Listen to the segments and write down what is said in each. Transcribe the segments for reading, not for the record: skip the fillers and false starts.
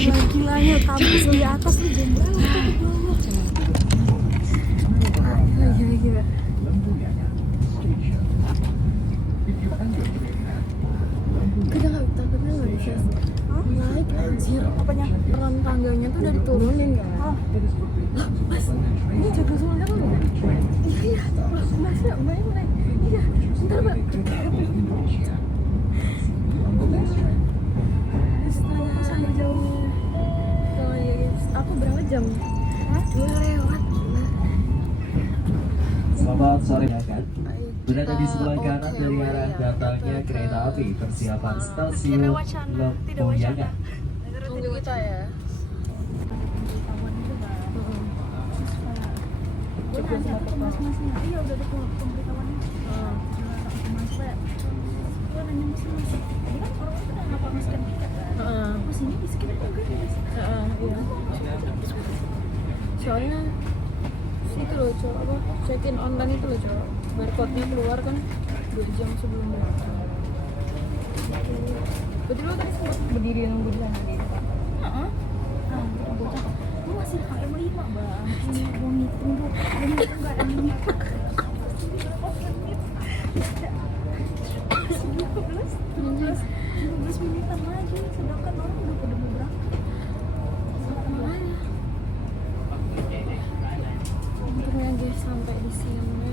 Gila-gilanya kampus di atas lu jam berapa di bawah? Gila-gila. Kita nggak bisa naik anjir. Apanya? Rem tangganya tuh udah diturunin kan? Oh. Mas, ini jaga soalnya lu kan? Iya, mas ya, mbaknya mau naik. Iya, bentar mbak. Sampai jauh. Oh iya, aku berapa jam? Hah? 2 lewat. Selamat sore ya kan. Berada di sebelah kanan dari arah datangnya kereta api persiapan stasiun Lempuyangan. Tunggu kita ya. Gue nanya ke mas-masnya, iya udah ada pemberitahuannya. Gue nanya mas-mas, tadi kan orang udah ngapa nge-scan tiket kan? Mas ini di-scan juga nih mas. Iya. Soalnya itu loh cowok, apa, check-in online itu loh cowok, barcode-nya keluar kan 2 jam sebelum berangkat. Berarti lo tadi sempat berdiri nunggu di sana di depan? Kita bocah, lu masih KM5 bang, ini gue ngitung tuh, gak ada yang ngitung 15 menitan lagi, sedangkan orang udah pada mau berangkat. Makanya untungnya guys sampai di sini.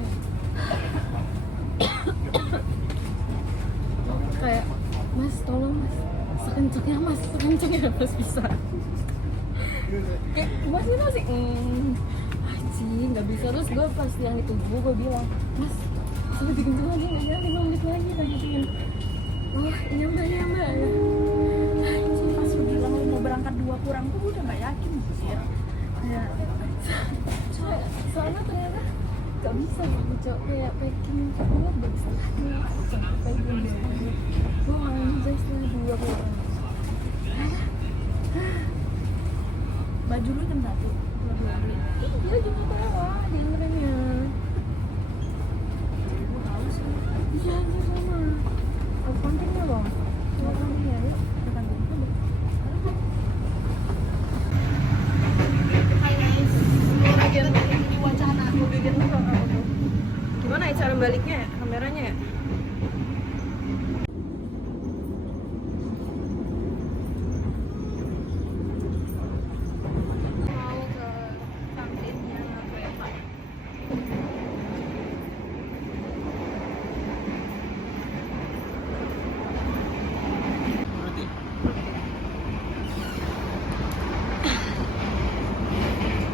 Kayak, mas tolong mas, sekencangnya mas bisa. Kayak mas ini masih anjing nggak bisa. Terus gue pas yang ditunggu gue bilang, mas sampai dikenceng lagi nggak ya, 5 menit lagi kayak gituin. Oh iya mbak anjing, pas lu bilang lu mau berangkat 2 kurang tuh gue udah nggak yakin sih ya. Soalnya ternyata gak bisa gitu cok, kayak packing gue bagus setengahnya sampai jam 2 gue malah just 2 kurang. Baju lu jam 1 belum beli? Iya jam 1 lewat diantaranya. Gue haus sih. Iya anjir sama. Aku kantinnya bang. Mau kantinnya ya? Ke kantin ada. Hai guys, bagian ini wacana. Gimana ya cara baliknya ya? Kameranya ya?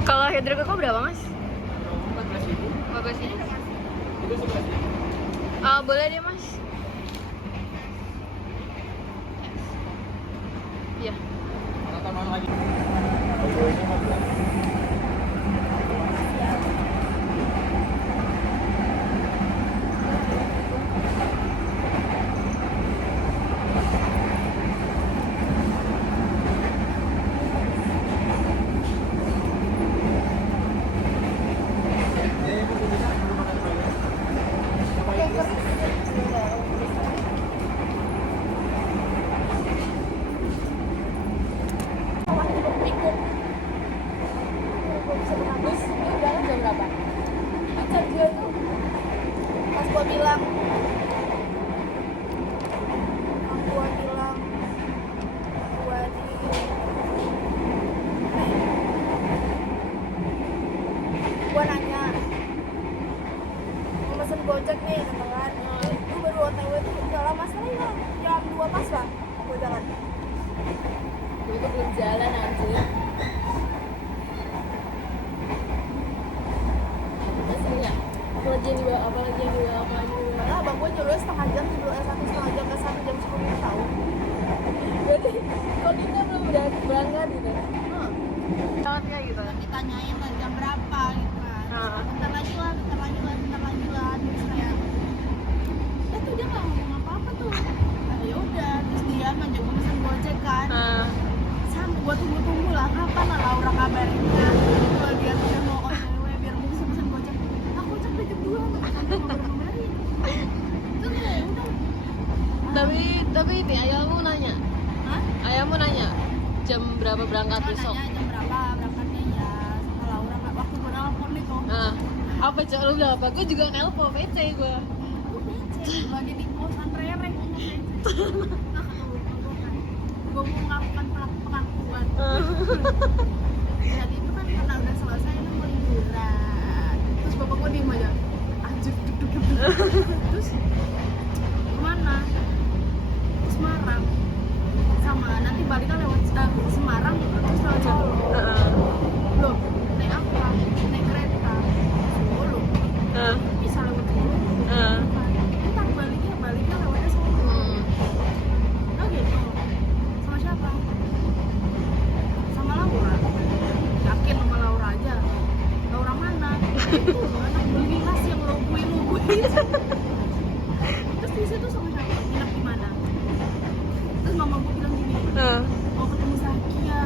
Kalau Hydra kok berapa mas? 14.000. 14.000? Itu 11.000. Boleh deh mas. Iya. Tambahan lagi. Gua bilang gua nanya mau pesen Gojek nih teman, lu baru OTW tuh udah lama sekali lah, jam 2 pas lah gua jalan. Gua tuh belum jalan anjir. Apalagi yang dibawa. Malah abang gue nyuruh setengah jam, 1,5 jam ke 1 jam 10 menit tahu. Jadi kalau kita belum berangkat gitu. Lewat kayak gitu. Ditanyain lah jam berapa gitu kan. Bentar lagi lah. Terus kayak, tuh dia nggak ngomong apa-apa tuh. Ya udah, terus dia ngajak gue pesen Gojek kan. Sampai gue tunggu lah, kapan lah Laura kabarnya. Kalau dia tuh mau OTW biar gue bisa pesen Gojek. Aku capek jam 2 Tapi ini ayahmu nanya. Hah? Ayahmu nanya. jam berapa berangkat Kalau besok? nanya jam berapa berangkatnya ya sama Laura waktu gue nelfon itu. Nah, apa cok lu bilang apa? Gue juga nelpon PC gue. Gue lagi di kosan Rere gue mau melakukan pengakuan. Jadi itu kan karena udah selesai itu mau liburan. Terus bapak gue diem aja. Anjir duk. Terus kemana? Semarang. Sama nanti baliknya lewat Semarang terus lewat Solo. Loh, naik apa? Naik kereta. Solo. Bisa lewat Solo. Ntar baliknya lewatnya Solo. Oh gitu. Sama siapa? Sama Laura. Yakin sama Laura aja. Laura mana? Itu anak belinas yang loguin. Terus di situ sama siapa? Nginep di mana? Terus mama gue bilang gini, mau ketemu Zakia.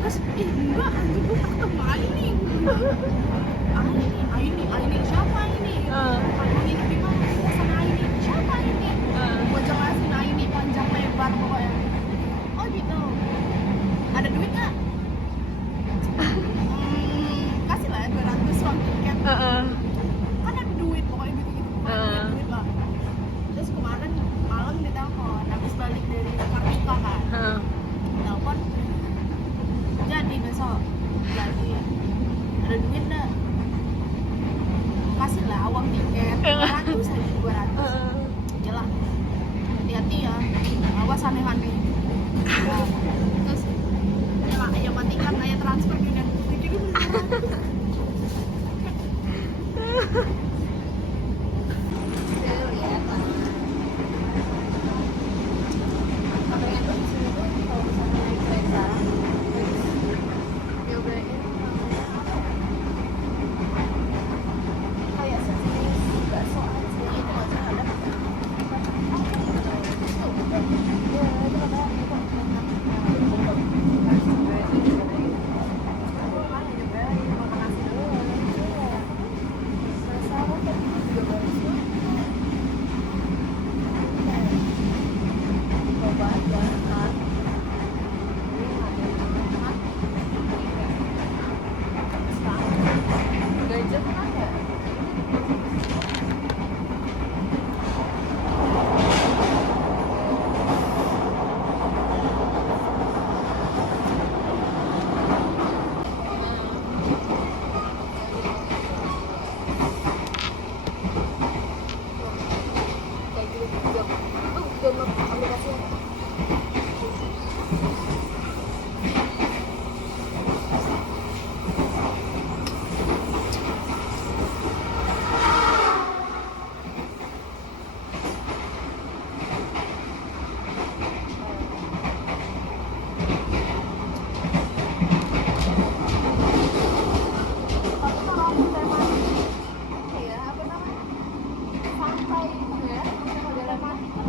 Terus enggak anjing gue tak ketemu Aini. Aini siapa ini? Mau nginep di mana? Sama Aini. Siapa ini? Gue jelasin Aini panjang lebar pokoknya. Oh gitu. Ada duit nggak? Kasih lah ya 200 uang tiket. Kan ada duit pokoknya gitu-gitu. Pokoknya duit lah. Terus kemarin malam ditelepon habis balik dari Kartika kan. Telepon jadi besok lagi ada duit nggak? Kasih lah uang tiket 200 aja 200. Jelas hati-hati ya, awas aneh-aneh. Terus ya matikan kayak transfer gitu gitu. Santai ya, model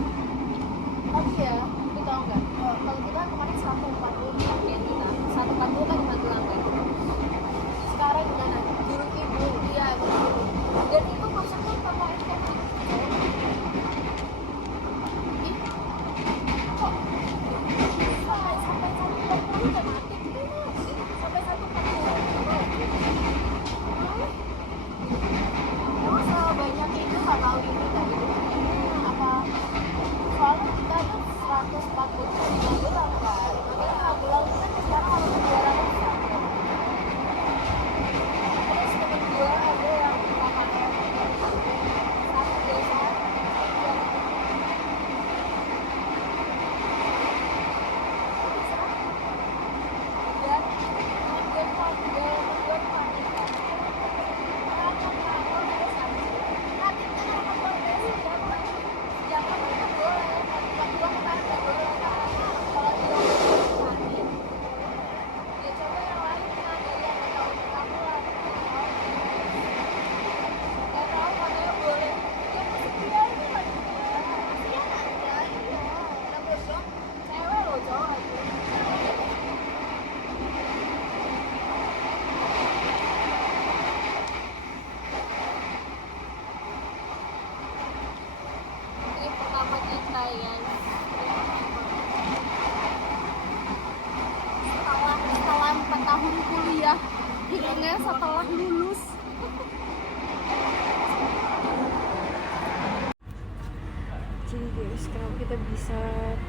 Jadi guys, kenapa kita bisa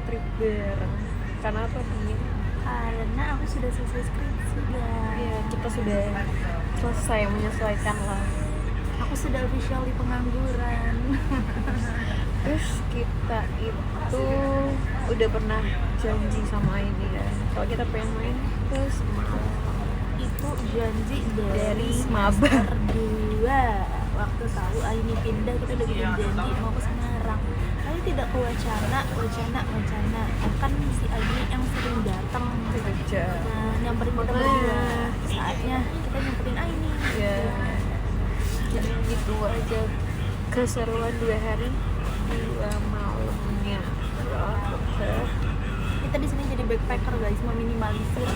trip bareng? Karena apa nih? Karena aku sudah selesai skripsi guys. Ya, kita sudah selesai menyesuaikan lah. Aku sudah officially pengangguran. Terus kita itu udah pernah janji sama ini kan, kalau kita pengen main ke Semarang. Itu janji dari maba. semester 2. Waktu tahu Aini pindah kita udah bikin janji mau ke Semarang. Tapi tidak ke wacana. Kan si Aini yang sering datang Kerja. nyamperin kita berdua. Saatnya kita nyamperin Aini. Ya, jadi gitu aja keseruan 2 hari 2 malamnya. Kita di sini jadi backpacker guys, meminimalisir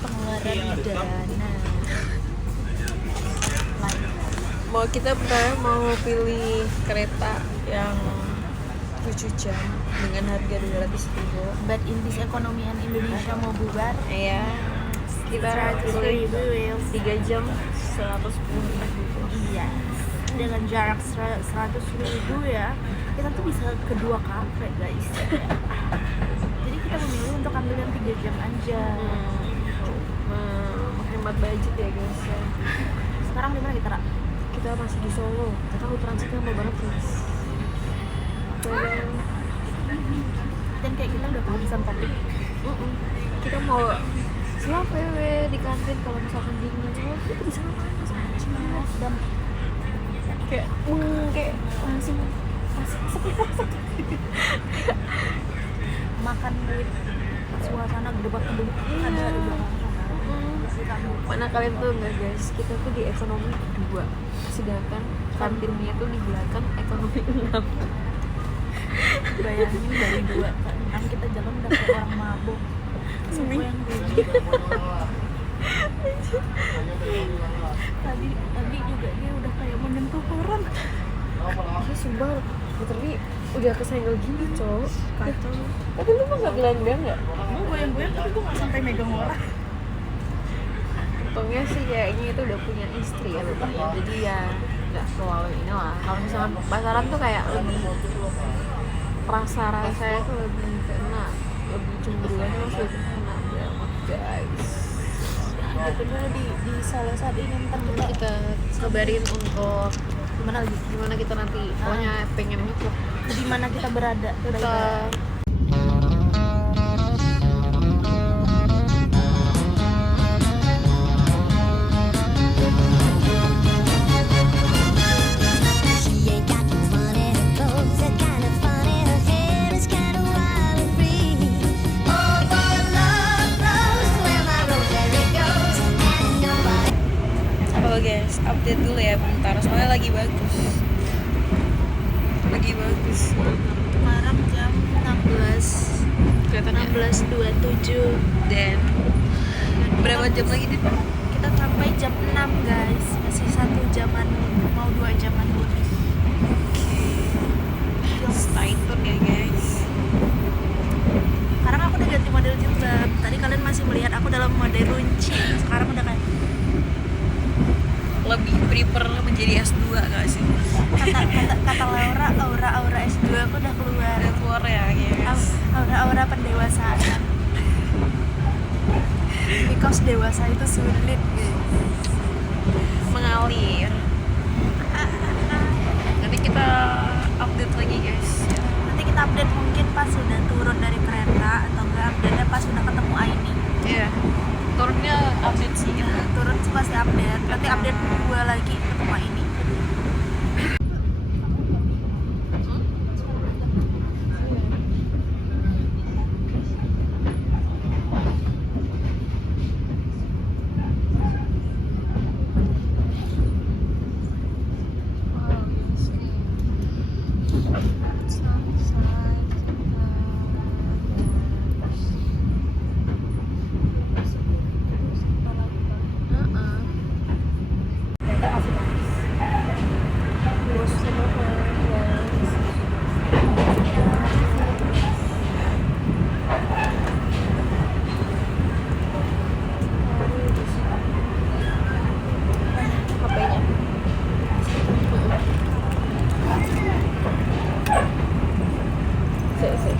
pengeluaran dana. Mau kita mau pilih kereta yang 7 jam dengan harga 200.000. But in this ekonomian Indonesia mau bubar, Ya, kita pilih 3 jam 110.000. iya, dengan jarak 100.000 ya, kita tuh bisa ke 2 kafe guys. Jadi kita memilih untuk ambil yang 3 jam aja. Menghemat budget ya guys. Sekarang di mana kita? Ra? Kita masih di Solo. Kita tahu transitnya lama banget guys. Dan kayak kita udah kehabisan topik. Kita mau selap di kantin kalau misalkan bingung cuma itu bisa ngapain aja. Dan kayak langsung makan with suasana gedebak gedebuk ada di belakang sana. Mana kalian tuh nggak guys, kita tuh di ekonomi 2 sedangkan kantinnya tuh di belakang ekonomi 6. Bayangin dari 2 ke 6 kita jalan udah kayak orang mabuk. Semua yang rugi. Tadi juga dia udah kayak menyentuh orang. Ya sumpah, literally udah kesenggol gini cowok. Kacau. Tapi lu mah nggak gelandang nggak? Gue goyang-goyang tapi gue nggak sampai megang orang. Untungnya sih kayaknya itu udah punya istri ya bapaknya, jadi ya nggak selalu ini lah. Kalau misalnya pasaran tuh kayak lebih rasa-rasanya tuh lebih kena, lebih cemburuan terus lebih kena banget guys. Gitu dulu di Solo saat ini, ntar Kita kabarin untuk gimana kita nanti pokoknya pengen ngevlog di mana kita berada. kita. She ain't got no money, her clothes are kinda funny, her hair is kinda wild and free. Oh, but love knows where my rosary goes, and nobody. Halo guys, update dulu ya bentar, soalnya lagi bagus. Sekarang jam 16. Kelihatannya 16.27 dan berapa jam lagi nih? kita sampai jam 6 guys, masih 1 jaman mau 2 jaman lebih. Stay tune ya guys. Sekarang aku udah ganti model jilbab. Tadi kalian masih melihat aku dalam model runcing. Sekarang udah kayak Lebih prefer menjadi S2 gak sih? kata Laura S2 aku udah keluar. Udah keluar ya guys. Aura pendewasaan. Because dewasa itu sulit guys. Mengalir. Nanti kita update lagi guys. Nanti kita update mungkin pas sudah turun dari kereta, atau enggak update pas sudah ketemu Aini. Iya. Turunnya update sih kita. Turun sih pasti update. Nanti update 2 lagi ketemu Aini. Sik.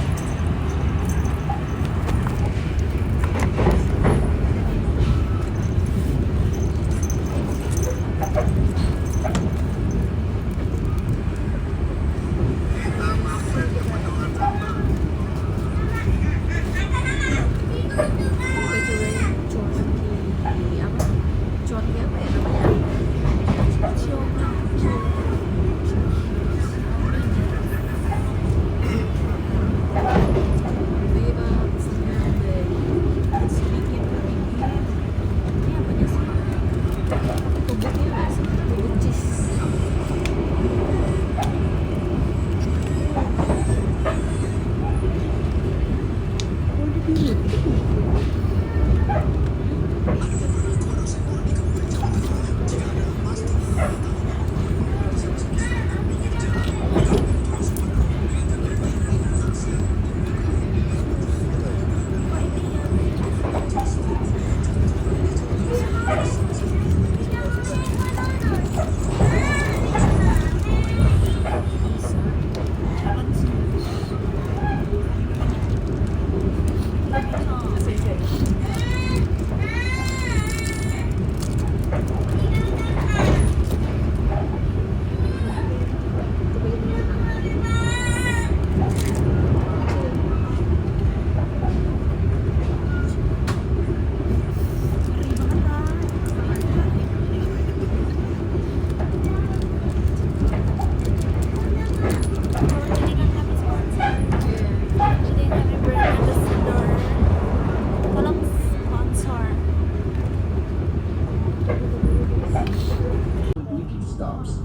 Blinking stops.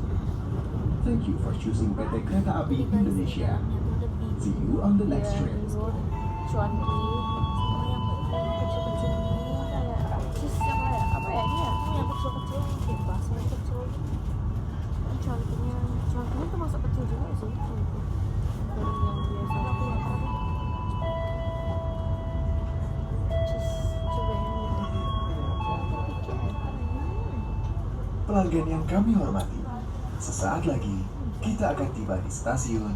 Thank you for choosing PT Kereta Api Indonesia. See you on the next trip. Cuanki sama yang kecil-kecil ini kayak cheese yang kayak apa ya ini ya? Ini yang kecil-kecil yang bebas, yang kecil. Ini cuankinya termasuk kecil juga sih. Dari yang biasa. Cheese coba yang ini. Pelanggan yang kami hormati, sesaat lagi kita akan tiba di stasiun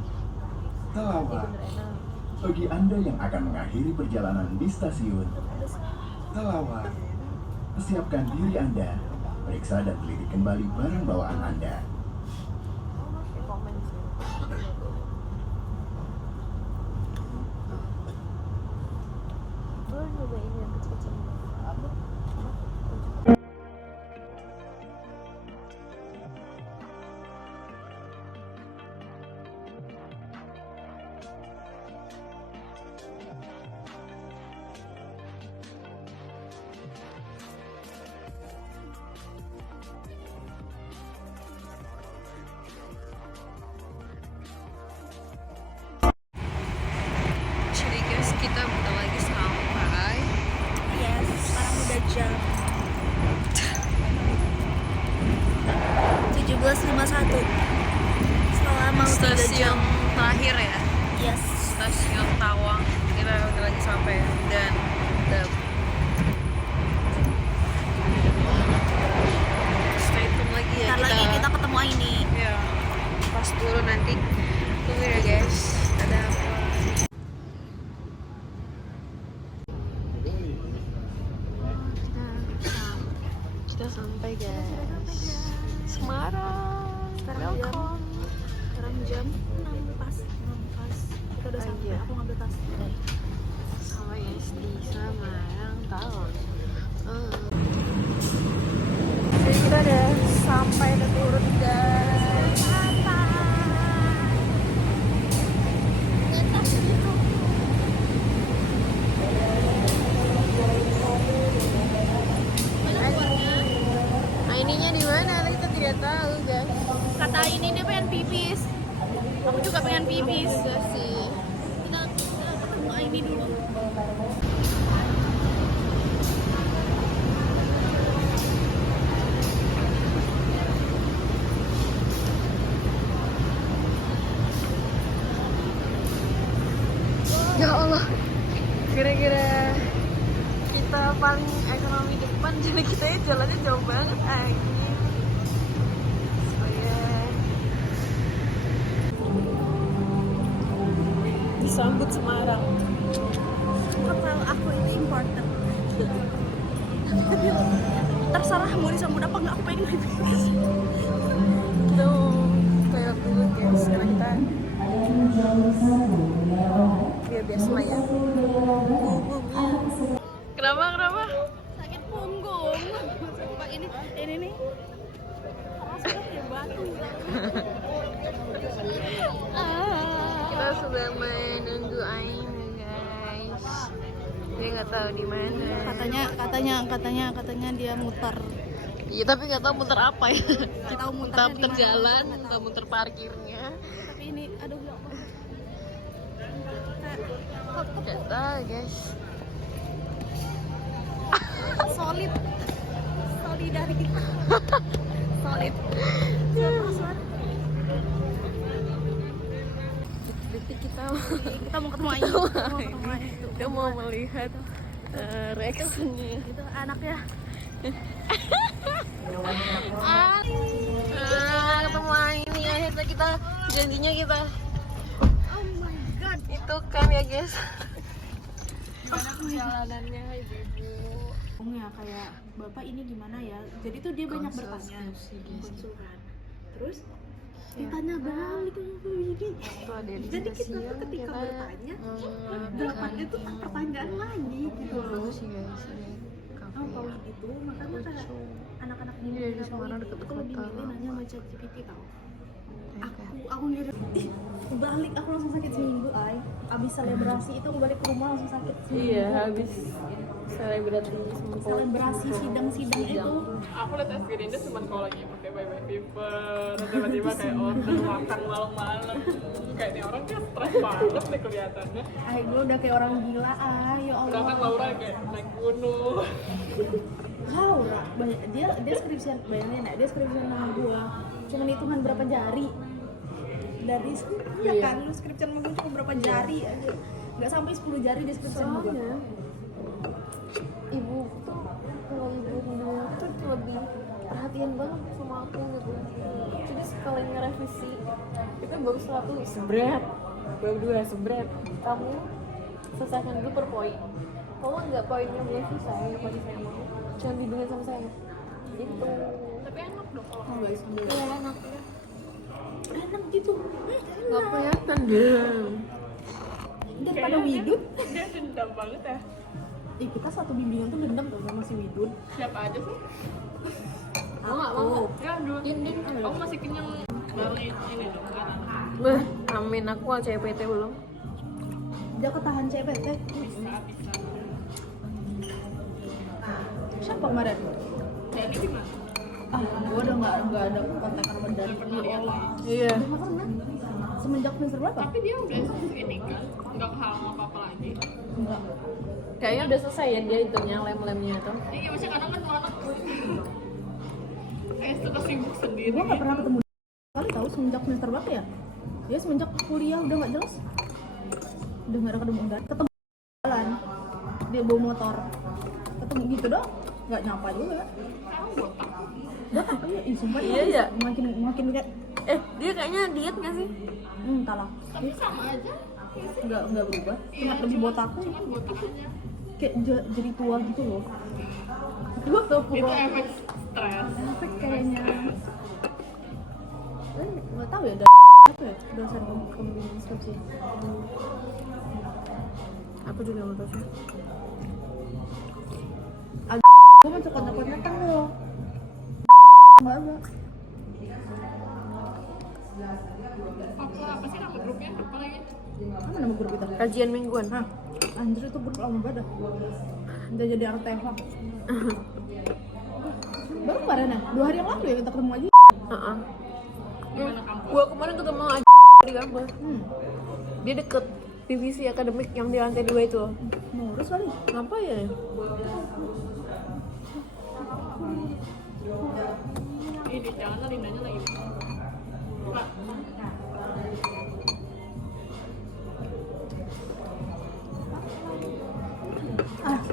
Telawa. Bagi Anda yang akan mengakhiri perjalanan di stasiun Telawa, persiapkan diri Anda, periksa dan teliti kembali barang bawaan Anda. Komen sih. Boleh nyobain yang kecil-kecil. Jadi guys, kita bentar lagi sampai. Yes, sekarang udah jam 17.51. Setelah mau 3 Stasiun jam. terakhir ya, Yes. stasiun Tawang. Kita bentar lagi sampai dan stay tune lagi ya. Ntar lagi kita ketemu ini. Ya, pas turun nanti tunggu ya guys. Dadah. Kita sampai guys. Semarang. Sekarang jam 6 pas. Kita udah sampai. Iya. Aku ngambil tas. Sama guys di Semarang tahun. Jadi kita udah sampai udah turun guys. Ininya di mana? Kita tidak tahu guys. Kata ini dia pengen pipis. Aku juga pengen pipis. Iya sih. Kita ketemu ini dulu. Ya Allah. Kira-kira kita paling ekonomi depan, jadi kita jalannya jauh banget anjing. So yeah. Sambut Semarang. Hotel aku itu important. Terserah mau disambut apa nggak, aku pengen review. Tuh, kayak dulu guys. Sekarang kita biasa lah ya. Kenapa? Sakit punggung. Sumpah ini nih. Rasanya kayak batu. Kita sudah menunggu Aim guys. Dia nggak tahu di mana. Katanya dia muter. Iya tapi nggak tahu muter apa ya. Nggak tahu Entah muternya muter di mana. jalan, entah muter parkirnya. Tapi ini aduh ya Allah. Nggak tahu guys. Solid. Solidaritas. Solid. Detik kita Kita mau ketemu Ayu. Dia mau melihat reaksinya. Itu anaknya. Ketemu ini akhirnya kita janjinya kita Oh my god. itu kan ya guys. Gimana perjalanannya ibu-ibu? Ya kayak bapak ini gimana ya? Jadi tuh dia banyak bertanya. Konsultan. Terus ditanya balik ini. Jadi kita tuh ketika bertanya, jawabannya tuh pertanyaan lagi gitu loh. Sih guys. Oh, kalau gitu makanya kayak anak-anak di Iya, di Semarang deket kalau kota. dimilih nanya sama ChatGPT tau. Aku ngirim balik aku langsung sakit seminggu abis selebrasi itu aku balik ke rumah langsung sakit seminggu. Iya, habis selebrasi Selebrasi sidang-sidang itu Aku liat SG-nya cuma kalau lagi pakai bye-bye fever, tiba-tiba kayak order makan malam-malam. Kayak ini orang kayak stres banget deh kelihatannya. gue udah kayak orang gila ya Allah. Sedangkan Laura kayak naik gunung. Laura dia skripsian, bayangin ya, dia skripsian sama gua cuman hitungan berapa jari dari ya kan lu skripsian sama gua cuma berapa jari aja, nggak sampai 10 jari dia skripsian sama gua. Soalnya ibu tuh kalau ibu dulu tuh lebih perhatian banget sama aku gitu. Jadi sekali ngerevisi itu baru satu sebret, baru dua sebret. Kamu selesaikan dulu per poin. Kalau nggak poinnya belum selesai, nggak pasti saya mau. Jangan dibeli sama saya. Gitu. Tapi enak dong kalau Nggak sambil Iya enak. enak gitu. Nggak kelihatan dia. Daripada Widut. dia dendam banget ya. Kita satu bimbingan tuh dendam tuh sama si Widut. Siapa aja sih? Mau nggak mau? Ya dua. Din. Kamu masih kenyang baru ini dong kan? Beh, amin aku CPT belum. Dia ketahan CPT. Bisa. Siapa kemarin? Jadi gimana? Gua udah nggak ada kontak sama dari Pernah ya? Iya. Udah nggak pernah. Semenjak semester berapa? Tapi dia udah ini kan, nggak kehalang apa-apa lagi. Enggak. Kayaknya udah selesai ya dia itunya lem-lemnya itu. Iya, maksudnya kadang kan tuh anak kayak suka sibuk sendiri. Gue gak pernah ketemu kali tahu semenjak semester berapa ya? Dia semenjak kuliah udah gak jelas. Udah gak ada ketemu jalan. Dia bawa motor. Ketemu gitu dong. Gak nyapa juga. Botak iya, sumpah Iya, ya. Makin kayak Dia kayaknya diet nggak sih? entahlah. Tapi sama aja. Enggak berubah. Cuma lebih botak. Cuman botak aja. Kayak jadi tua gitu loh. Gue tau Itu pura. efek stres. Efek kayaknya. Gak tau ya, apa ya dosen pembimbing skripsi. Aku juga nggak tahu sih. Gue mau kontak-kontakan lo. Nggak ada. Apa sih nama grupnya? Apa lagi? Apa nama grup itu? Kajian mingguan. Hah? Anjir itu grup lama banget. Udah jadi artefak. Baru kemarin ya? 2 hari yang lalu ya kita ketemu aja. Gimana kamu? Gua kemarin ketemu aja di kampus. Dia deket divisi akademik yang di lantai 2 itu. Ngurus kali. Apa ya? Ini jangan Lindanya lagi. Pak,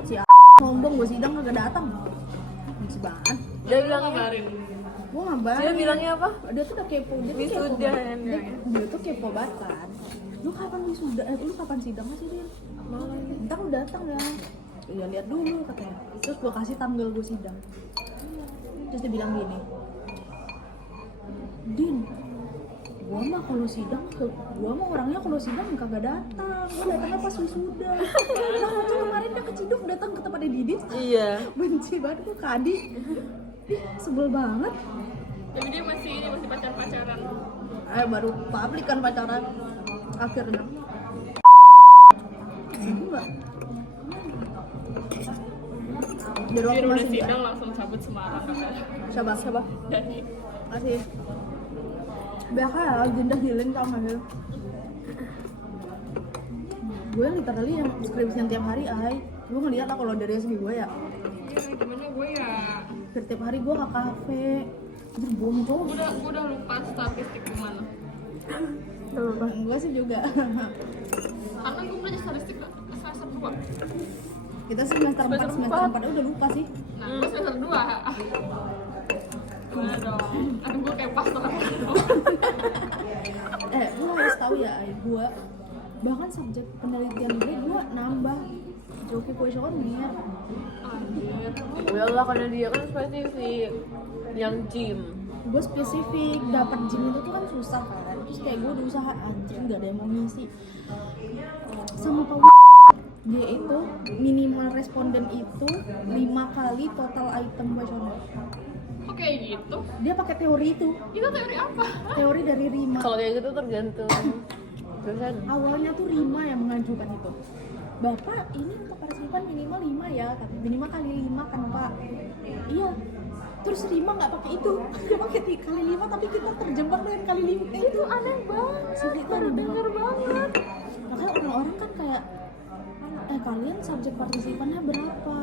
Si sombong gue sidang kagak datang. Benci banget. Dia bilang kabarin. Gue ngabarin. Dia bilangnya apa? Dia tuh udah kepo. Dia tuh kepo Wisuda, banget. ya. Dia tuh kepo banget kan. lu kapan wisuda? Lu kapan sidang sih, Din? Ntar lu datang ya. Ya lihat dulu katanya. Terus gue kasih tanggal gue sidang. Terus dia bilang gini, Din, gua mah kalau sidang, gua mah orangnya kalau sidang kagak datang, gua datangnya pas wisuda. Nah waktu kemarin dia keciduk datang ke tempatnya Didit. Iya. Benci banget gua ke Adi. Ih, sebel banget. Tapi dia masih pacaran. Baru publik kan pacaran akhirnya. Enggak. Jadi waktu Dia udah masih sidang langsung cabut Semarang katanya. Siapa? Dari Masih. Biasa ya, agenda healing tau gak sih? Gue literally yang skripsian tiap hari, gue ngeliat lah kalau dari SG gue ya. gimana gue ya Setiap hari gue ke kafe, anjir boncos. gue udah lupa statistik gimana. Gue sih juga. Karena gue belajar statistik semester 2. Kita semester 4 udah lupa sih. Nah, gue semester 2. Gimana dong? Aduh, gue kayak pas banget. Lu harus tahu ya, gue bahkan subjek penelitian gue nambah joki kuesioner. Anjir. Ya Allah, karena dia kan spesifik yang gym. Gue spesifik dapat gym itu tuh kan susah kan. Terus kayak gue udah usaha anjir nggak ada yang mau ngisi. Sama Pak dia itu minimal responden itu 5 kali total item kuesioner. Kok kayak gitu? Dia pakai teori itu, Itu teori apa? teori dari Rima. Kalau kayak gitu tergantung dosen. Awalnya tuh Rima yang mengajukan itu. Bapak ini untuk partisipan minimal 5 ya, tapi minimal kali 5 kan Pak. Iya. Terus Rima nggak pakai itu, dia pakai kali 5 tapi kita terjebak dengan kali 5 itu aneh banget. Itu aneh banget. Makanya orang-orang kan kayak kalian subjek partisipannya berapa?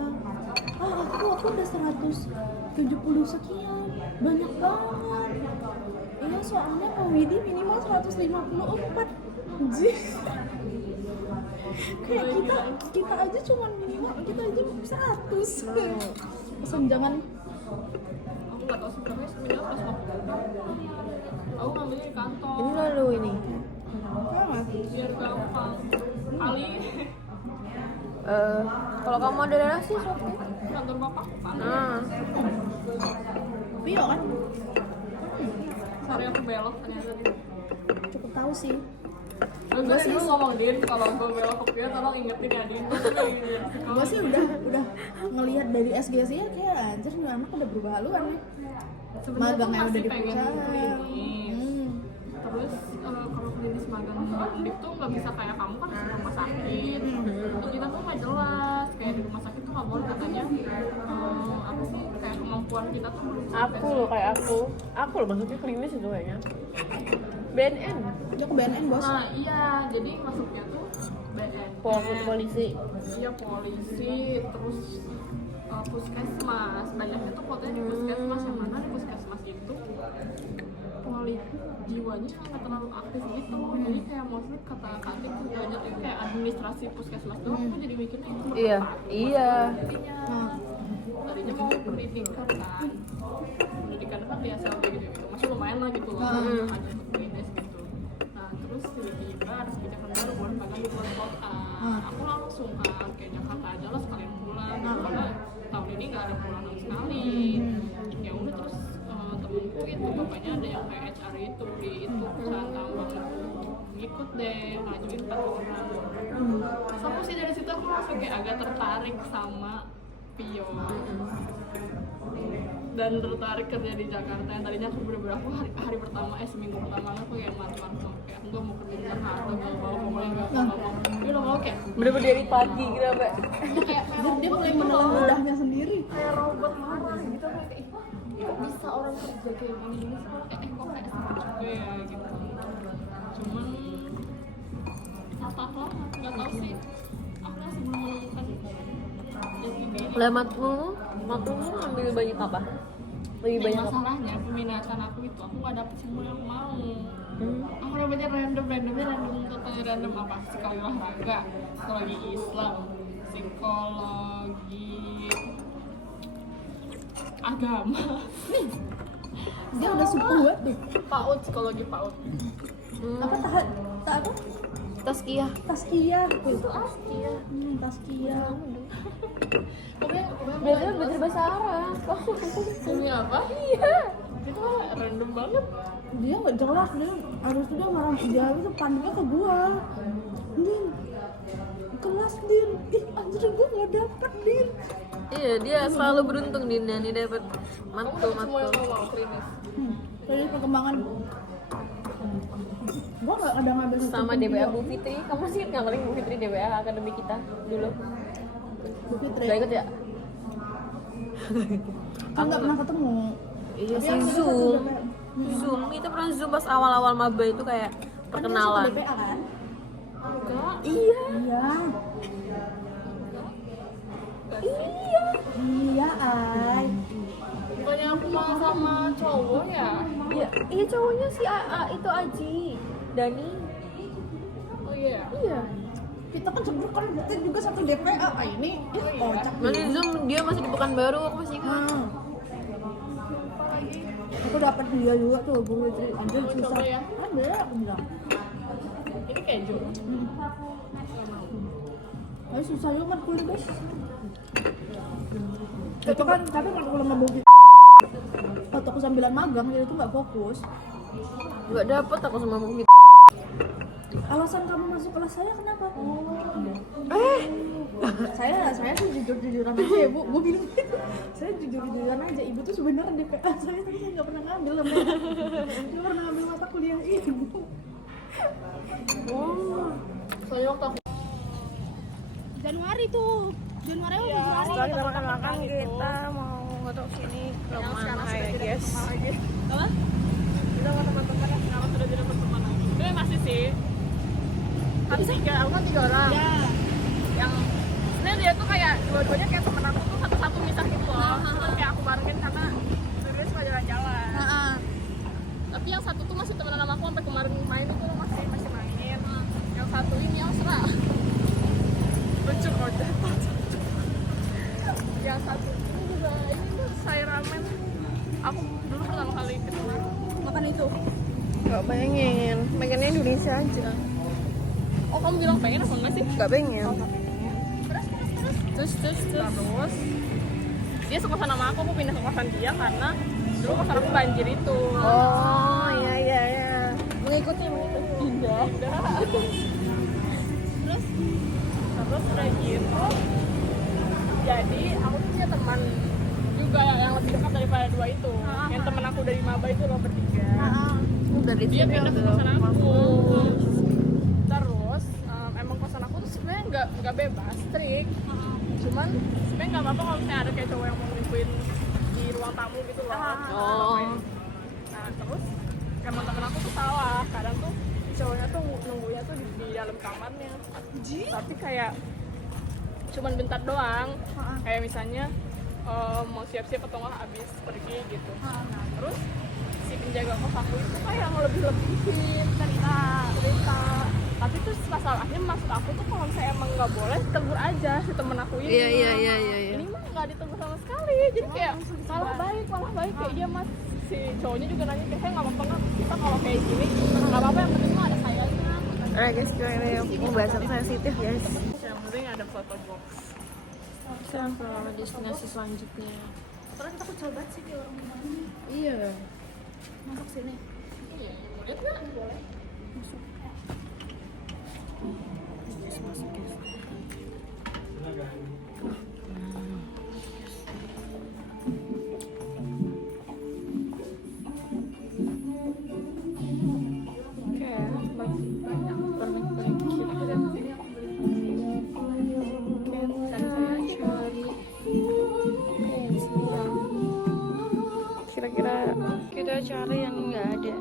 Aku udah 170 sekian, banyak banget. Iya soalnya Pak Widi minimal 154. Anjir. Kayak kita aja cuman minimal, kita aja 100. Kesenjangan. Aku nggak tahu sebenarnya sebenarnya pas aku ngambil di kantor. Ini lalu ini. Biar gampang. Kali Kalau kamu ada daerah sih waktu itu. kantor bapak kan. Nah, Pio kan Sorry aku belok ternyata. cukup tahu sih. Gue sih ngomong Din, kalau gue belok ke Pio tolong ingetin ya Din. Gue sih udah ngelihat dari SG sih ya kayak anjir nih anak udah berubah haluan nih. Magangnya udah di perusahaan. Terus kalau klinis magang Undip tuh nggak bisa kayak kamu kan di rumah sakit. Untuk kita tuh nggak jelas kayak di rumah sakit tuh nggak boleh katanya apa sih kayak kemampuan kita tuh belum sampai. aku loh kayak aku loh masuknya klinis itu kayaknya. BNN, Dia ke BNN bos. Nah iya jadi masuknya tuh BNN. polisi. Iya polisi terus puskesmas banyaknya tuh fotonya di puskesmas yang mana di puskesmas itu poli jiwanya nggak terlalu aktif gitu jadi kayak mostly kata Katin kerjanya tuh kayak administrasi puskesmas doang aku jadi mikirnya itu Iya. Nah, tadinya mau pendidikan kan kan di SLB gitu masih lumayan lah gitu loh ada klinis gitu nah terus tiba-tiba ada kebijakan baru buat magang di luar kota aku langsung kan kayak Jakarta aja lah sekalian pulang karena tahun ini nggak ada pulang sekali ya udah terus temenku itu bapaknya ada yang kayak HR itu di itu perusahaan tambang ngikut deh ngajuin 4 orang sampai sih dari situ aku langsung kayak agak tertarik sama Pio dan tertarik kerja di Jakarta yang tadinya aku beberapa hari pertama seminggu pertama aku kayak mantap kayak aku gak mau kerja di Jakarta mau dia udah mau kayak Bener-bener dari pagi gitu mbak. dia mulai menelan ludahnya sendiri. kayak robot marah gitu kayak kok bisa orang kerja kayak gini sih kok kayak seru juga ya gitu cuman lah nggak tahu sih aku masih belum menemukan jati diri. Lah matmu ambil banyak apa? Lebih Nah, banyak apa? masalahnya peminatan aku itu aku nggak dapet semua yang aku mau aku dapetnya random totalnya random apa psikologi olahraga psikologi Islam psikologi agama Dia udah suku banget deh. PAUD psikologi PAUD Apa tak apa? Taskia. Taskia. Itu Askia. Taskia. Pokoknya Belajar belajar bahasa Arab. demi apa? Iya. Itu random banget. Dia nggak jelas, dia harus dia marah, dia itu paniknya ke gua. Din, kelas Din, ih anjir gua nggak dapet Din. Iya, dia selalu beruntung Dinda nih dapat Kamu mantu dapet semua yang mantu. kamu mau klinis. Dari perkembangan gua nggak ada ngambil satu Sama pun DBA dia. Bu Fitri. Kamu masih ingat nggak paling Bu Fitri DBA akademi kita dulu? Bu Fitri. Gak ikut ya? Kan nggak pernah ketemu. Iya Dia sih satu Zoom. DPA. Zoom itu pernah Zoom pas awal-awal maba itu kayak Kan dia perkenalan. satu DPA kan? Enggak. Iya. Iya. Iya, ay. Bukannya aku mau sama cowok ya? Iya, iya cowoknya si itu Aji, Dani. Oh iya. Iya. Kita kan sebenarnya kan kita juga satu DPA. Ah ini kocak. Nanti Zoom dia masih di Pekanbaru, aku masih ingat. Nah. Aku dapat dia juga tuh, Bu Fitri. Anjir Mau susah. coba ya? Ada, aku bilang. Ini keju. Tapi susah juga kan kuliah guys. Itu kan, tapi kalau sama Bu Fitri waktu aku sambilan magang, jadi itu nggak fokus. Gak dapet aku sama Bu Fitri. Alasan kamu masuk kelas saya kenapa? Saya sih jujur-jujuran aja ya Bu bilang gitu. Saya jujur-jujuran aja, ibu tuh sebenarnya DPA saya, tapi saya nggak pernah ngambil sama dia pernah ngambil mata kuliah ibu. Soalnya waktu aku Januari tuh, Januari ya, Setelah kita makan-makan kita mau ngetok sini ke mana ya guys? apa? Kita sama teman-teman yang sekarang sudah tidak berteman lagi. Itu masih sih. Kan aku kan 3 orang. Yang sebenarnya dia tuh kayak dua-duanya kayak temen aku tuh satu-satu misah gitu loh. Cuman kayak aku barengin karena sebenarnya suka jalan-jalan. Tapi yang satu tuh masih temenan sama aku sampai kemarin main itu loh, masih main. Yang satu ini yang serah. Lucu kocak. Yang satu ini juga ini tuh saya ramen. Aku dulu pertama kali ketemu makan itu. Gak pengen, pengennya Indonesia aja. Oh kamu bilang pengen apa enggak sih? Gak pengen. Terus dia sekosan sama aku pindah ke kosan dia karena dulu kosan aku banjir itu. Oh iya. Mengikuti. Pindah. Terus udah gitu. Jadi aku tuh punya teman juga yang lebih dekat daripada dua itu. Yang temen aku dari maba itu loh bertiga. Udah di Dia sini pindah ke udah kosan aku. masuk. Terus emang kosan aku tuh sebenarnya nggak bebas, strict. Cuman sebenarnya nggak apa-apa kalau misalnya ada kayak cowok yang mau ngikuin di ruang tamu gitu loh. Oh. Nah terus teman-teman aku tuh salah. Kadang tuh cowoknya tuh nunggunya tuh di dalam kamarnya. Tapi kayak cuman bentar doang. Kayak misalnya mau siap-siap atau nggak habis pergi gitu. Terus si penjaga kos aku itu kayak lebih-lebihin cerita. Tapi terus masalahnya maksud aku tuh kalau saya emang nggak boleh tegur aja si temen aku ini. Iya. Ini mah nggak ditegur sama sekali. Jadi kayak malah baik kayak dia mas si cowoknya juga nanya kayak nggak apa-apa nggak kita kalau kayak gini nggak apa-apa yang penting mah ada sayangnya. Alright guys, gimana ya pembahasan sensitif guys. Yang penting ada foto box. Sekarang ke destinasi selanjutnya. Terus kita coba sih kayak orang mana. Iya. Masuk sini. Iya, lihat nggak? Boleh. Kira-kira kita cari yang nggak ada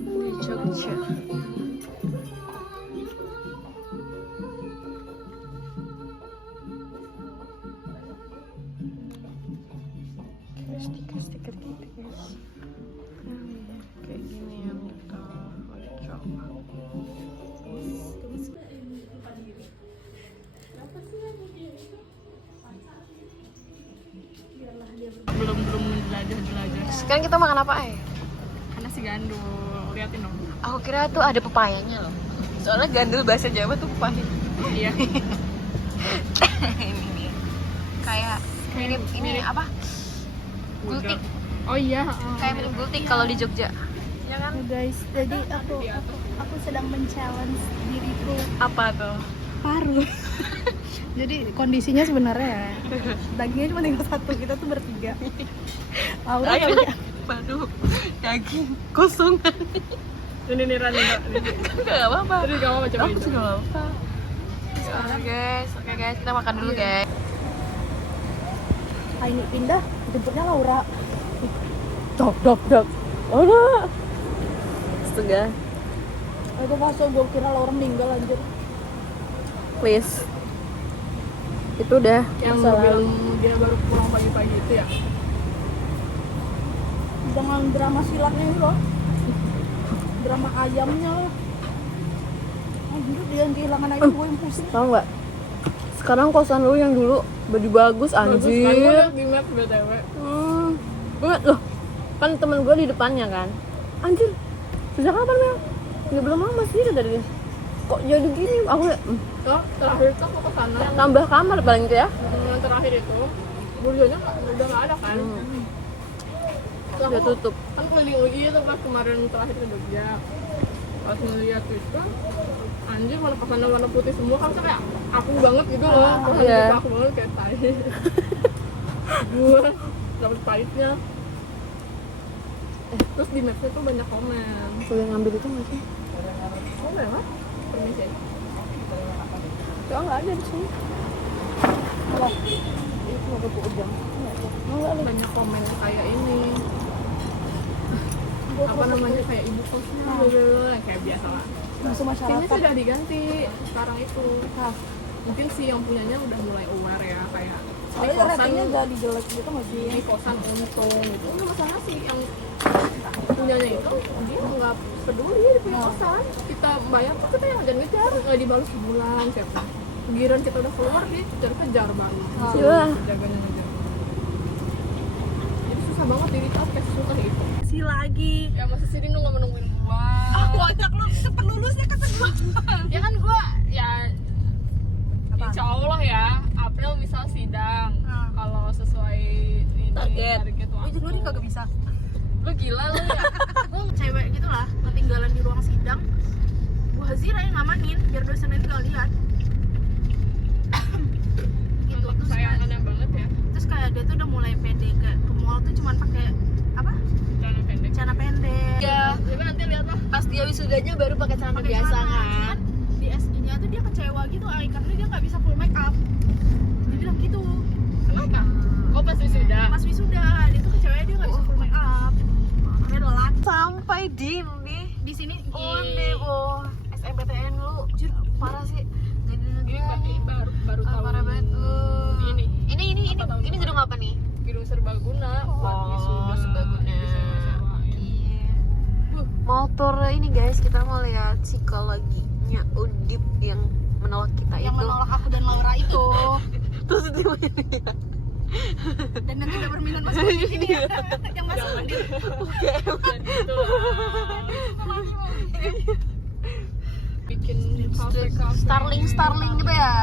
di Jogja. Stiker gitu guys. Kayak gini yang kita cocok. Belum jelajah. Sekarang kita makan apa Nasi gandul, liatin dong. Aku kira tuh ada pepayanya loh. Soalnya gandul bahasa Jawa tuh pahit. Iya. Ini nih. Kayak ini apa? Gultik. Oh iya. Kayak minum gultik kalau di Jogja. Ya kan? Guys, jadi aku sedang men-challenge diriku Apa tuh? paru. Jadi kondisinya sebenarnya dagingnya cuma tinggal satu, kita tuh bertiga. Laura nggak punya. Baru daging kosong. Ini nih Rani. Enggak apa-apa. Jadi gak apa-apa coba Aku itu. juga nggak apa-apa. Oke guys, kita makan dulu guys. Ini pindah, jemputnya Laura. Dok. Oh no. Astaga. Itu masuk, gue kira Laura meninggal anjir. Please. Itu udah Yang masa bilang lalu. dia baru pulang pagi-pagi itu ya. Jangan drama silatnya ini loh. Drama ayamnya loh. Anjir, dia yang kehilangan ayam, gue yang pusing. Tahu nggak? Sekarang kosan lu yang dulu baju bagus Bagus kan, gue anjir. liat di map BTW. Gue loh, kan temen gue di depannya kan. Anjir, sejak kapan Mel? Ya belum lama sih udah dari. Kok jadi gini? Aku liat, Oh, terakhir tuh aku ke sana. tambah kamar paling itu ya. Yang terakhir itu burjonya udah nggak ada kan. Terus Udah aku tutup. kan keliling lagi itu pas kemarin terakhir ke Jogja. Pas ngeliat itu anjir warna putih semua kan kayak aku banget gitu loh. Kosan iya. tipe aku banget kayak tai. Gue dapet pahitnya. Terus di mapsnya tuh banyak komen. Boleh ngambil itu nggak sih? Oh memang? Permisi. Ya nggak ada di sini. Itu mau ke ujung. Banyak komen kayak ini. Apa namanya kayak ibu kosnya kayak biasa lah. Masuk Kayaknya masyarakat. sudah diganti sekarang itu. Mungkin sih yang punyanya udah mulai aware ya kayak ini Soalnya kosan ratingnya jadi jelek gitu nggak sih? ini kosan untung gitu. Nggak masalah sih yang punyanya itu dia nggak peduli dia punya kosan. Kita bayar tuh kita yang ngejar nggak dibalas sebulan siapa. Giliran kita udah keluar dia kejar baru. Iya. Jaganya ngejar. Jadi susah banget diri tas kayak susah itu. Si lagi. Ya masa sih Dino nggak menungguin gua. Kocak lu, cepet lulusnya kata gua. Ya kan gua ya insya Allah ya April misal sidang kalau sesuai ini Target. waktu. Januari kagak bisa. Lu gila lu ya. Gue cewek gitu lah, ketinggalan di ruang sidang. Bu Hazira yang ngamanin biar dosen itu gak lihat. Gitu. Untuk kesayangannya banget ya. Terus kayak dia tuh udah mulai pede ke mall tuh cuman pakai apa? Celana pendek. Celana pendek. Ya, Coba nanti lihat lah. pas dia wisudanya baru pakai celana Pakai biasa celana. kan. Cuman di SI-nya tuh dia kecewa gitu, karena dia nggak bisa full make up. Dia bilang gitu. Kenapa? Oh pas wisuda. Pas wisuda dia tuh kecewa dia nggak bisa full make up. Dia lelaki. Sampai di nih. Di sini Undip, oh SMPTN lu. Parah sih. Ini baru tahu. Parah banget lu. Ini Ini Apa tahun ini gedung apa nih? gedung serbaguna buat wisuda. Serbaguna. Disewa-sewain. Iya. Mau tur ini guys, kita mau lihat psikologinya Undip yang menolak kita yang itu. menolak aku dan Laura itu. Terus dia Dan nanti udah berminat masuk ke sini ya. Yang masuk di Bukan gitu lah. Bikin kafe-kafe. Starling gitu ya.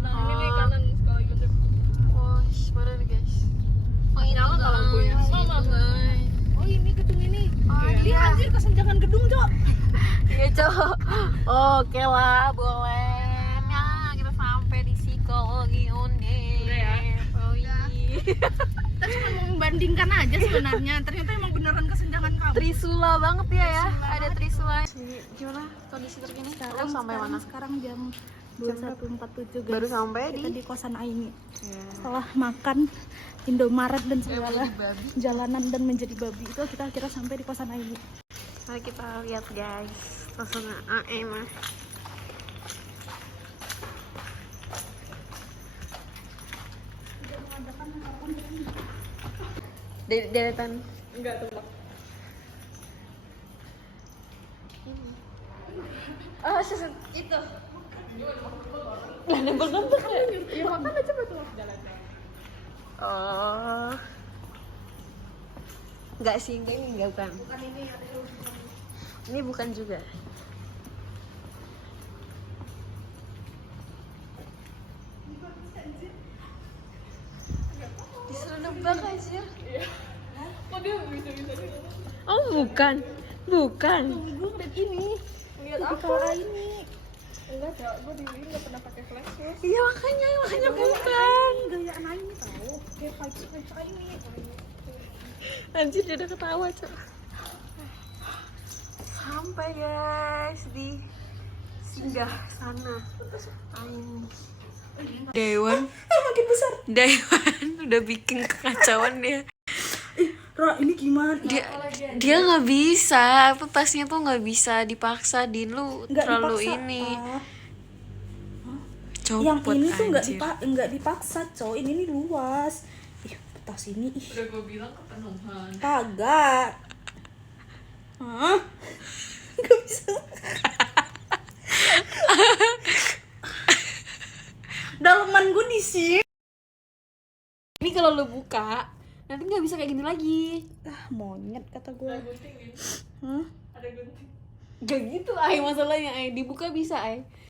Nah, ini nih kanan sekolah YouTube. Oh, mana nih guys? Oh, ini Nyala nggak lampunya? Sama guys. oh ini gedung ini. Iya. Dia anjir kesenjangan gedung, Cok. Iya, Cok. Oke lah, boleh. Nah, kita sampai di psikologi Undip. Udah ya? Oh iya. Kita cuma mau membandingkan aja sebenarnya. Ternyata emang beneran kesenjangan kamu. Trisula banget ya. Trisula Ada banget. Trisula. Gimana kondisi terkini? Lu sampai mana? Sekarang jam 21.47 guys. Baru sampai kita di di kosan Aini. Ya. Setelah makan Indomaret dan segala menjadi babi. jalanan dan menjadi babi itu kita akhirnya sampai di kosan Aini. Mari kita lihat guys. Suasana AEMA. Deretan. Enggak tebak. Ah, itu. Lah nembak-nembak ya. Iya, makanya coba tuh jalan. Oh. Enggak sih, enggak bukan. Ini bukan juga. Disuruh nebak anjir. Kok dia bisa-bisa gitu? Oh bukan. Bukan. Gue ngeliat ini. Lihat apa? Kepala ini. Enggak, Cak. Gue di sini nggak pernah pakai flash terus. Iya makanya bukan. Gaya anak ini tau. Kayak kayak ini. Anjir dia udah ketawa Cok. Sampai guys di singgah sana. Dewan Makin besar. Dewan udah bikin kekacauan dia. Ra, ini gimana? Dia nggak bisa, apa tasnya tuh nggak bisa dipaksa Din, lu Nggak terlalu dipaksa. ini Yang copot ini tuh anjir. nggak dipaksa, cow. Ini nih luas. Ih, tas ini ih. Udah gue bilang kepenuhan. Kagak. Hah? Gak bisa. Daleman gue di sini. Ini kalau lu buka nanti nggak bisa kayak gini lagi. Ah, monyet kata gue. Ada gunting ya? Hah? Ada gunting. Gak gitu ay, masalahnya ay, dibuka bisa ay.